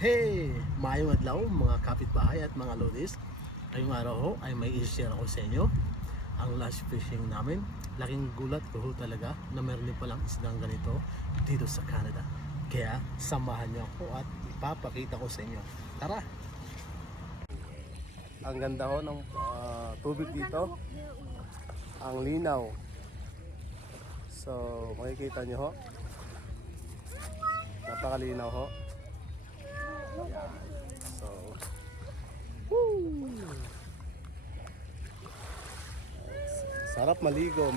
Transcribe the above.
Hey! Maayong adlaw mga kapitbahay at mga lodis. Ngayong araw ho ay may i-share ako sa inyo ang last fishing namin. Laking gulat ko ho talaga na meron din palang isdang ganito dito sa Canada. Kaya samahan niyo ako at ipapakita ko sa inyo. Tara! Ang ganda ho ng tubig dito. Ang linaw. So makikita niyo ho. Napakalinaw ho. Yan. So, woo! Sarap maligo.